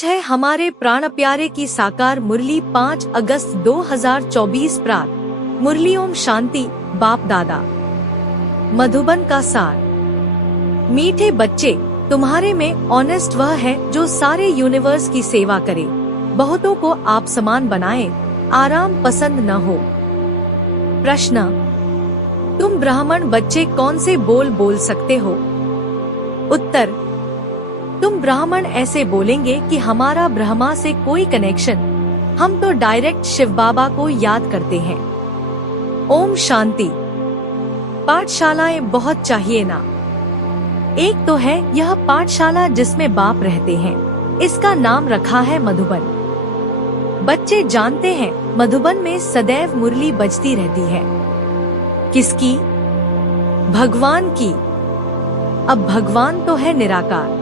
आज है हमारे प्राण प्यारे की साकार मुरली 5 अगस्त 2024 प्रात। मुरली ओम शांति। बाप दादा मधुबन का सार। मीठे बच्चे, तुम्हारे में ऑनेस्ट वह है जो सारे यूनिवर्स की सेवा करे, बहुतों को आप समान बनाए, आराम पसंद न हो। प्रश्न, तुम ब्राह्मण बच्चे कौन से बोल सकते हो? उत्तर, तुम ब्राह्मण ऐसे बोलेंगे कि हमारा ब्रह्मा से कोई कनेक्शन, हम तो डायरेक्ट शिव बाबा को याद करते हैं। ओम शांति। पाठशालाएं बहुत चाहिए ना। एक तो है यह पाठशाला जिसमें बाप रहते हैं, इसका नाम रखा है मधुबन। बच्चे जानते हैं मधुबन में सदैव मुरली बजती रहती है। किसकी? भगवान की। अब भगवान तो है निराकार,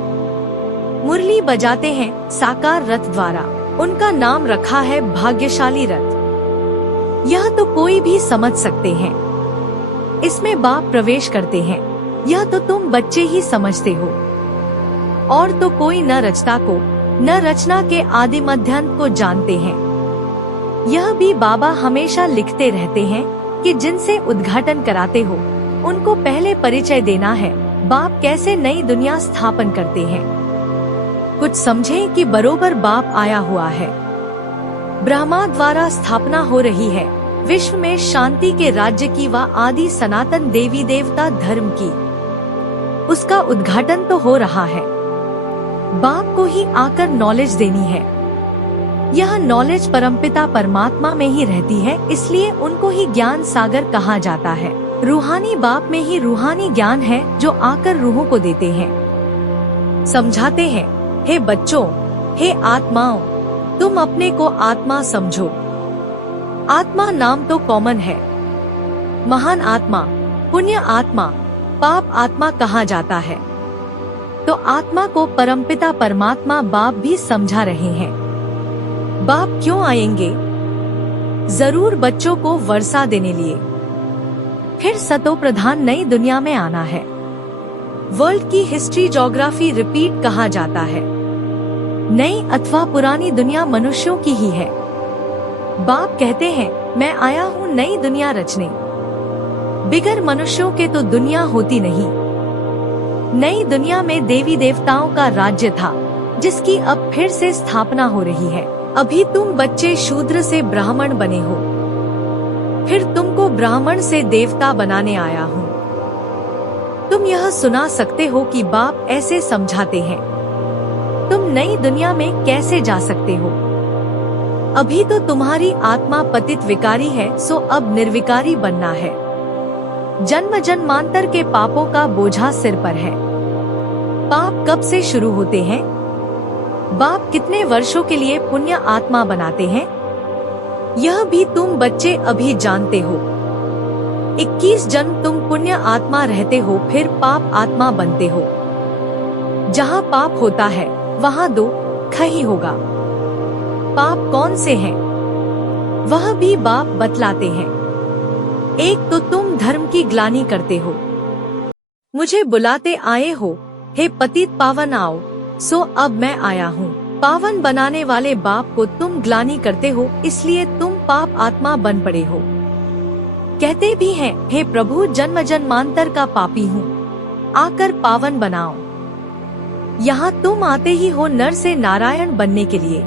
मुरली बजाते हैं साकार रथ द्वारा, उनका नाम रखा है भाग्यशाली रथ। यह तो कोई भी समझ सकते हैं, इसमें बाप प्रवेश करते हैं, यह तो तुम बच्चे ही समझते हो। और तो कोई न रचता को न रचना के आदि मध्यांत को जानते हैं। यह भी बाबा हमेशा लिखते रहते हैं कि जिनसे उद्घाटन कराते हो उनको पहले परिचय देना है, बाप कैसे नई दुनिया स्थापन करते हैं। कुछ समझें कि बरोबर बाप आया हुआ है, ब्रह्मा द्वारा स्थापना हो रही है विश्व में शांति के राज्य की व आदि सनातन देवी देवता धर्म की। उसका उद्घाटन तो हो रहा है, बाप को ही आकर नॉलेज देनी है। यह नॉलेज परमपिता परमात्मा में ही रहती है, इसलिए उनको ही ज्ञान सागर कहा जाता है। रूहानी बाप में ही रूहानी ज्ञान है जो आकर रूहों को देते हैं, समझाते हैं। हे बच्चों, हे आत्माओं, तुम अपने को आत्मा समझो। आत्मा नाम तो कॉमन है, महान आत्मा, पुण्य आत्मा, पाप आत्मा कहा जाता है। तो आत्मा को परमपिता परमात्मा बाप भी समझा रहे हैं। बाप क्यों आएंगे? जरूर बच्चों को वर्षा देने लिए, फिर सतो प्रधान नई दुनिया में आना है। वर्ल्ड की हिस्ट्री ज्योग्राफी रिपीट कहा जाता है। नई अथवा पुरानी दुनिया मनुष्यों की ही है। बाप कहते हैं मैं आया हूँ नई दुनिया रचने, बिगर मनुष्यों के तो दुनिया होती नहीं। नई दुनिया में देवी देवताओं का राज्य था, जिसकी अब फिर से स्थापना हो रही है। अभी तुम बच्चे शूद्र से ब्राह्मण बने हो, फिर तुमको ब्राह्मण से देवता बनाने आया हूँ। तुम यह सुना सकते हो कि बाप ऐसे समझाते हैं, तुम नई दुनिया में कैसे जा सकते हो? अभी तो तुम्हारी आत्मा पतित विकारी है, सो अब निर्विकारी बनना है। जन्म जन्मांतर के पापों का बोझा सिर पर है। पाप कब से शुरू होते हैं? बाप कितने वर्षों के लिए पुण्य आत्मा बनाते हैं? यह भी तुम बच्चे अभी जानते हो। 21 जन्म तुम पुण्य आत्मा रहते हो, फिर पाप आत्मा बनते हो। जहाँ पाप होता है वहाँ दुख ही होगा। पाप कौन से हैं? वह भी बाप बतलाते हैं। एक तो तुम धर्म की ग्लानि करते हो, मुझे बुलाते आए हो, हे पतित पावन आओ, सो अब मैं आया हूँ। पावन बनाने वाले बाप को तुम ग्लानि करते हो, इसलिए तुम पाप आत्मा बन पड़े हो। कहते भी हैं, हे प्रभु जन्म जन्मांतर का पापी हूँ, आकर पावन बनाओ। यहाँ तुम आते ही हो नर से नारायण बनने के लिए।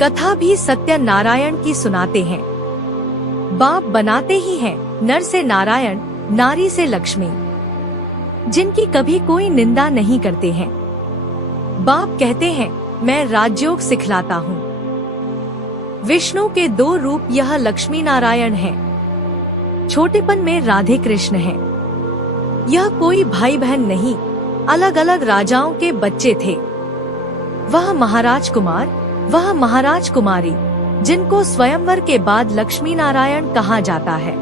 कथा भी सत्य नारायण की सुनाते हैं। बाप बनाते ही हैं नर से नारायण, नारी से लक्ष्मी, जिनकी कभी कोई निंदा नहीं करते हैं। बाप कहते हैं मैं राजयोग सिखलाता हूँ। विष्णु के 2 रूप यह लक्ष्मी नारायण है, छोटेपन में राधे कृष्ण है। यह कोई भाई बहन नहीं, अलग अलग राजाओं के बच्चे थे। वह महाराज कुमार, वह महाराज कुमारी, जिनको स्वयंवर के बाद लक्ष्मी नारायण कहा जाता है।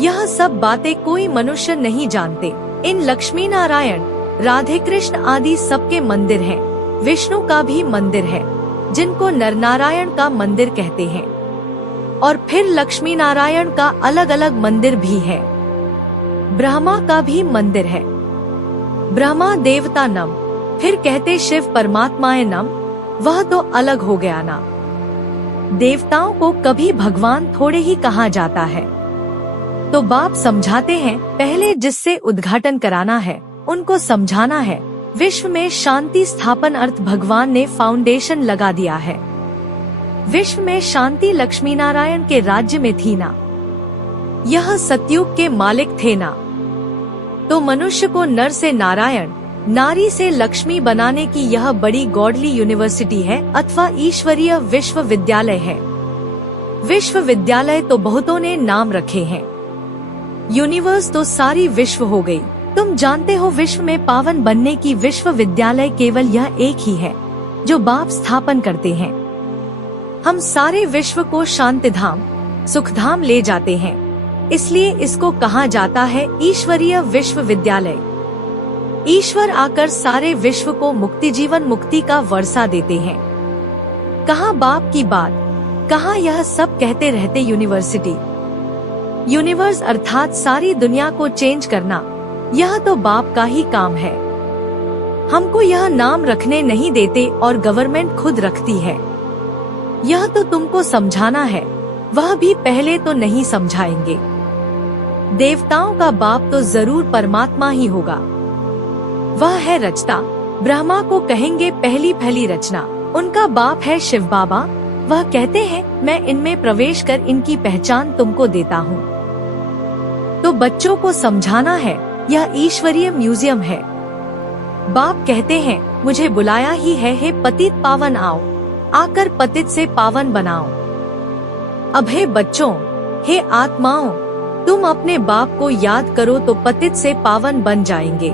यह सब बातें कोई मनुष्य नहीं जानते। इन लक्ष्मी नारायण, राधे कृष्ण आदि सबके मंदिर हैं। विष्णु का भी मंदिर है, जिनको नर नारायण का मंदिर कहते हैं। और फिर लक्ष्मी नारायण का अलग अलग मंदिर भी है। ब्रह्मा का भी मंदिर है। ब्रह्मा देवता नम, फिर कहते शिव परमात्माए नम, वह तो अलग हो गया ना। देवताओं को कभी भगवान थोड़े ही कहा जाता है। तो बाप समझाते हैं, पहले जिससे उद्घाटन कराना है उनको समझाना है। विश्व में शांति स्थापन अर्थ भगवान ने फाउंडेशन लगा दिया है। विश्व में शांति लक्ष्मी नारायण के राज्य में थी ना, यह सतयुग के मालिक थे ना। तो मनुष्य को नर से नारायण, नारी से लक्ष्मी बनाने की यह बड़ी गॉडली यूनिवर्सिटी है अथवा ईश्वरीय विश्वविद्यालय है। विश्वविद्यालय तो बहुतों ने नाम रखे हैं, यूनिवर्स तो सारी विश्व हो गई। तुम जानते हो विश्व में पावन बनने की विश्वविद्यालय केवल यह एक ही है जो बाप स्थापन करते हैं। हम सारे विश्व को शांतिधाम, सुखधाम ले जाते हैं, इसलिए इसको कहा जाता है ईश्वरीय विश्वविद्यालय। ईश्वर आकर सारे विश्व को मुक्ति, जीवन मुक्ति का वर्षा देते हैं। कहाँ बाप की बात, कहाँ यह सब कहते रहते यूनिवर्सिटी। यूनिवर्स अर्थात सारी दुनिया को चेंज करना, यह तो बाप का ही काम है। हमको यह नाम रखने नहीं देते और गवर्नमेंट खुद रखती है। यह तो तुमको समझाना है, वह भी पहले तो नहीं समझाएंगे। देवताओं का बाप तो जरूर परमात्मा ही होगा, वह है रचता। ब्रह्मा को कहेंगे पहली पहली रचना। उनका बाप है शिव बाबा, वह कहते हैं मैं इनमें प्रवेश कर इनकी पहचान तुमको देता हूँ। तो बच्चों को समझाना है, यह ईश्वरीय म्यूजियम है। बाप कहते हैं मुझे बुलाया ही है, हे पतित पावन आओ, आकर पतित से पावन बनाओ। अब हे बच्चों, हे आत्माओं, तुम अपने बाप को याद करो तो पतित से पावन बन जाएंगे।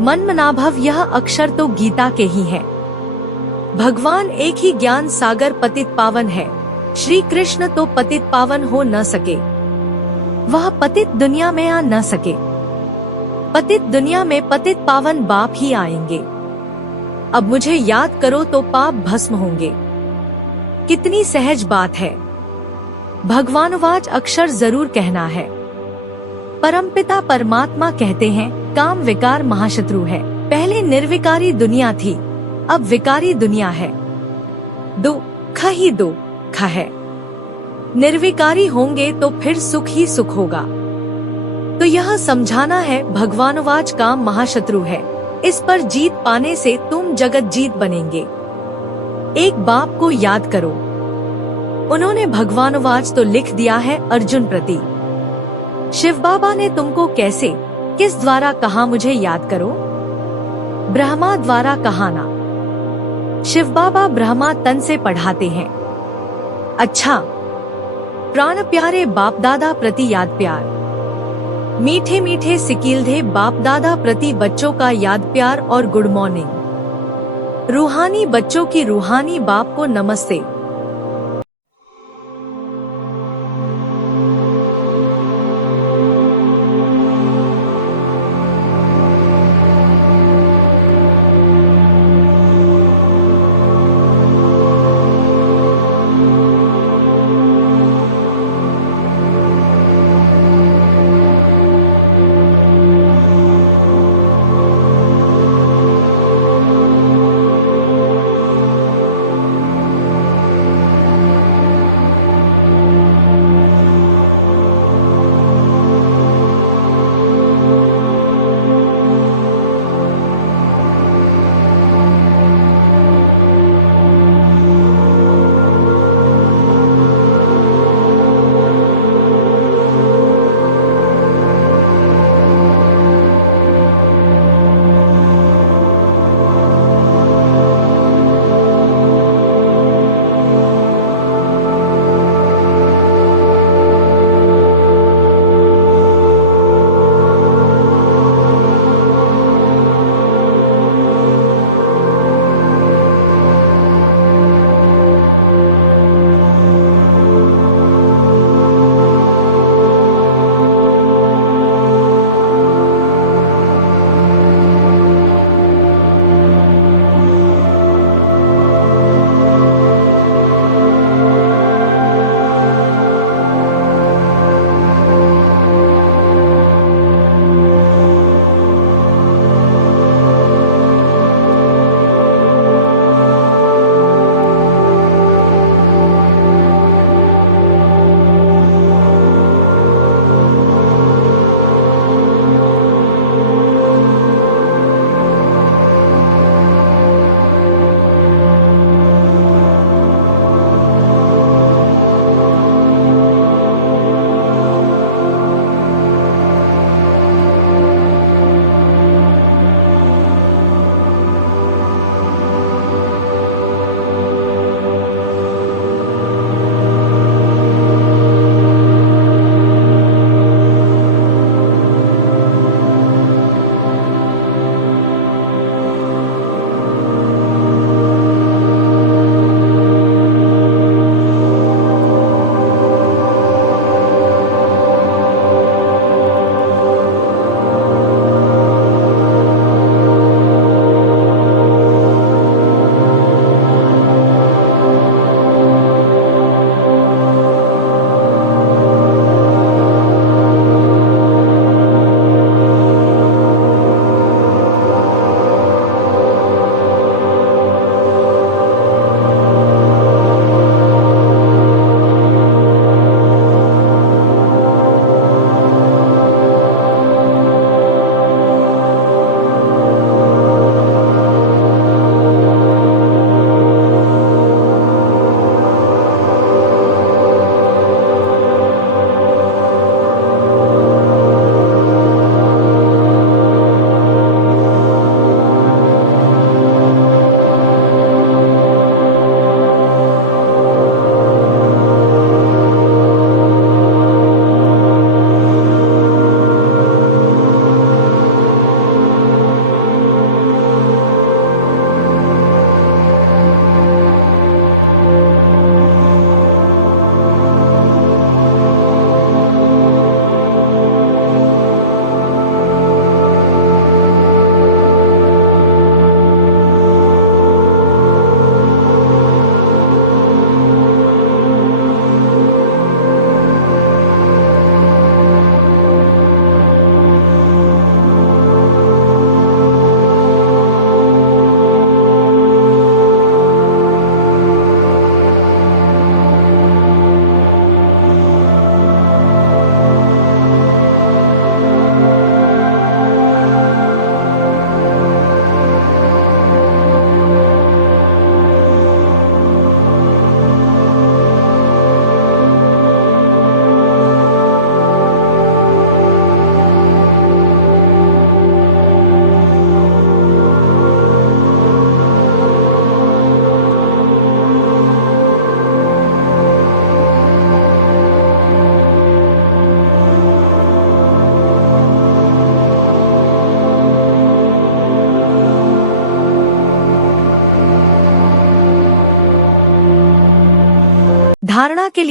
मनमनाभव यह अक्षर तो गीता के ही है। भगवान एक ही ज्ञान सागर पतित पावन है। श्री कृष्ण तो पतित पावन हो न सके, वह पतित दुनिया में आ न सके। पतित दुनिया में पतित पावन बाप ही आएंगे। अब मुझे याद करो तो पाप भस्म होंगे। कितनी सहज बात है। भगवानुवाच अक्षर जरूर कहना है। परमपिता परमात्मा कहते हैं काम विकार महाशत्रु है। पहले निर्विकारी दुनिया थी, अब विकारी दुनिया है। दुख ही दुख है। निर्विकारी होंगे तो फिर सुख ही सुख होगा। तो यह समझाना है भगवानुवाच काम महाशत्रु है, इस पर जीत पाने से तुम जगत जीत बनेंगे। एक बाप को याद करो। उन्होंने भगवानुवाच तो लिख दिया है अर्जुन प्रति। शिव बाबा ने तुमको कैसे, किस द्वारा कहा मुझे याद करो? ब्रह्मा द्वारा कहा ना। शिव बाबा ब्रह्मा तन से पढ़ाते हैं। अच्छा, प्राण प्यारे बाप दादा प्रति याद प्यार। मीठे मीठे सिकीलधे बाप दादा प्रति बच्चों का याद प्यार और गुड मॉर्निंग। रूहानी बच्चों की रूहानी बाप को नमस्ते।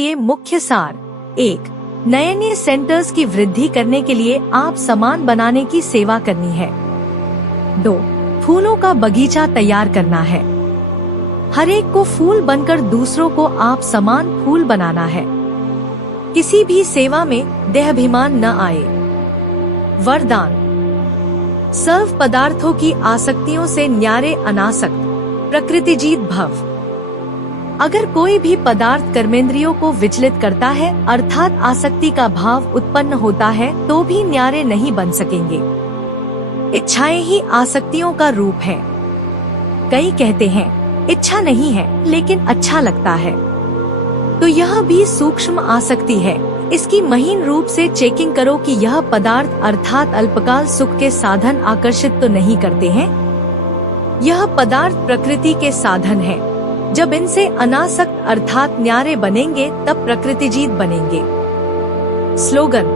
लिए मुख्य सार। 1. नयनीय सेंटर्स की वृद्धि करने के लिए आप सामान बनाने की सेवा करनी है। 2. फूलों का बगीचा तैयार करना है। हर एक को फूल बनकर दूसरों को आप समान फूल बनाना है। किसी भी सेवा में देहाभिमान न आए। वरदान। सर्व पदार्थों की आसक्तियों से न्यारे अनासक्त, प्रकृतिजीत भव। अगर कोई भी पदार्थ कर्मेंद्रियों को विचलित करता है अर्थात आसक्ति का भाव उत्पन्न होता है तो भी न्यारे नहीं बन सकेंगे। इच्छाएं ही आसक्तियों का रूप है। कई कहते हैं इच्छा नहीं है लेकिन अच्छा लगता है, तो यह भी सूक्ष्म आसक्ति है। इसकी महीन रूप से चेकिंग करो कि यह पदार्थ अर्थात अल्पकाल सुख के साधन आकर्षित तो नहीं करते हैं। यह पदार्थ प्रकृति के साधन है। जब इनसे अनासक्त अर्थात न्यारे बनेंगे तब प्रकृतिजीत बनेंगे। स्लोगन।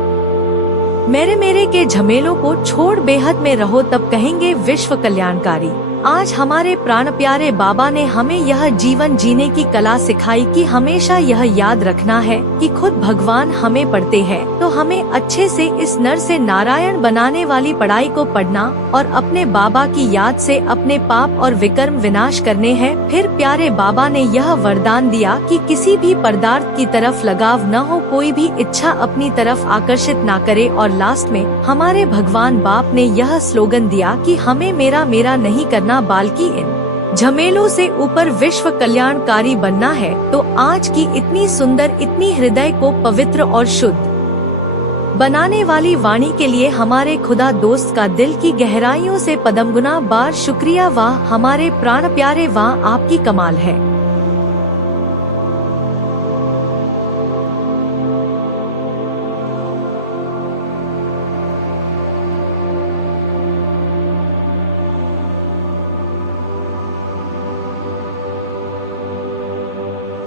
मेरे के झमेलों को छोड़ बेहद में रहो तब कहेंगे विश्व कल्याणकारी। आज हमारे प्राण प्यारे बाबा ने हमें यह जीवन जीने की कला सिखाई कि हमेशा यह याद रखना है कि खुद भगवान हमें पढ़ते हैं तो हमें अच्छे से इस नर से नारायण बनाने वाली पढ़ाई को पढ़ना और अपने बाबा की याद से अपने पाप और विकर्म विनाश करने हैं। फिर प्यारे बाबा ने यह वरदान दिया कि किसी भी पदार्थ की तरफ लगाव न हो, कोई भी इच्छा अपनी तरफ आकर्षित न करे। और लास्ट में हमारे भगवान बाप ने यह स्लोगन दिया कि हमें मेरा नहीं करना बल्कि इन झमेलों से ऊपर विश्व कल्याणकारी बनना है। तो आज की इतनी सुंदर, इतनी हृदय को पवित्र और शुद्ध बनाने वाली वाणी के लिए हमारे खुदा दोस्त का दिल की गहराइयों से पदमगुना बार शुक्रिया। वाह हमारे प्राण प्यारे, वाह आपकी कमाल है।